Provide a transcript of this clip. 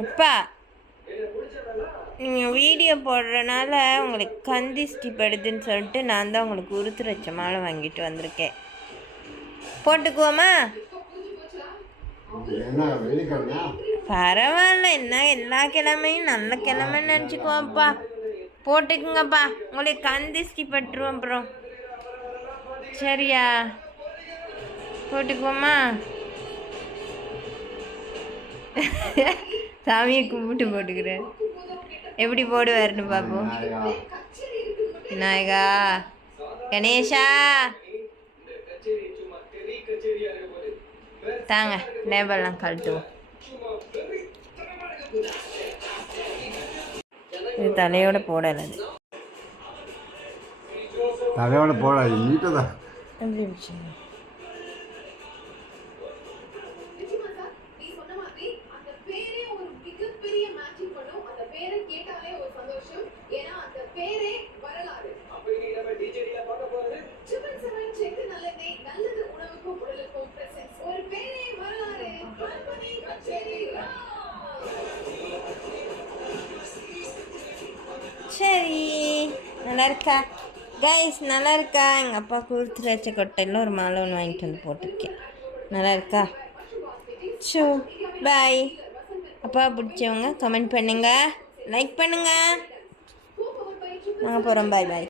அப்பா நீங்கள் வீடியோ போடுறனால உங்களுக்கு கந்திஷ்டி படுதுன்னு சொல்லிட்டு நான் தான் உங்களுக்கு உருத்துரச்ச மாலை வாங்கிட்டு வந்திருக்கேன். போட்டுக்குவோமா? பரவாயில்ல, என்ன எல்லா கிழமையும் நல்ல கிழமைன்னு நினச்சிக்குவோம்ப்பா. போட்டுக்குங்கப்பா, உங்களுக்கு கந்திஷ்டி பட்டுருவோம் அப்புறம். சரியா? போட்டுக்குவோமா? சாமியை கும்பிட்டு போட்டுக்கிறேன். எப்படி போடுவாருன்னு பார்ப்போம். விநாயகா, கணேஷா தாங்க லேபெல்லாம் கழட்டுவோம். இது தலையோட போடலை, தலையோட போடாது, நீட்டதான் எப்படி வச்சுங்க. சரி, நல்லா இருக்கா கைஸ்? நல்லா இருக்கா? எங்கள் அப்பா கொடுத்து வச்ச கொட்டையில் ஒரு மாலை ஒன்று வாங்கிட்டு வந்து போட்டிருக்கேன். நல்லா இருக்கா? So bye. அப்பா பிடிச்சவங்க கமெண்ட் பண்ணுங்கள், லைக் பண்ணுங்கள். நாங்கள் போகிறோம். பாய் பாய்.